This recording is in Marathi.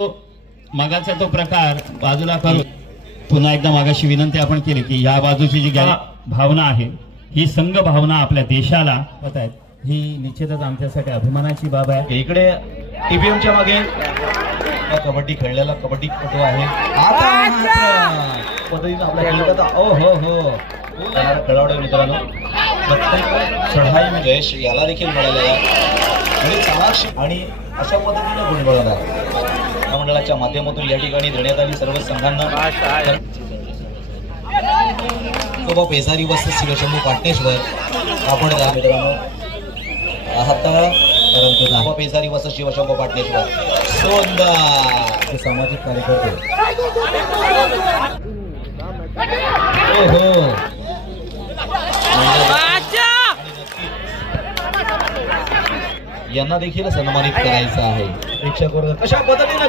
मगाचा तो प्रकार बाजूला करून पुन्हा एकदा मागाशी विनंती आपण केली की या बाजूची जी भावना आहे ही संघ भावना आपल्या देशाला होत आहेत, ही निश्चितच आमच्यासाठी अभिमानाची बाब आहे. इकडे टीबीएमच्या मागे कबड्डी खेळलेला कबड्डीपटू आहे. पद्धतीने आपल्या खेळात ओ हो हो खेळाडू मित्रांनो प्रत्येक चढाई म्हणजे यश याला देखील मिळालेला म्हणजे चालाक आणि अशा पद्धतीने गुण मिळवणार मंडळाच्या माध्यमातून या ठिकाणी देण्यात आली सर्व संघांना. पेसारी वस्त शिवशंभू पाटणेश्वर आपण जा मित्रांनो परंतु पेसारी वस्त शिवशंभू पाटणेश्वर सोंदा सामाजिक कार्यकर्ते हो यांना देखील सन्मानित करायचं आहे. प्रेक्षक वर्ग कशा पद्धतीने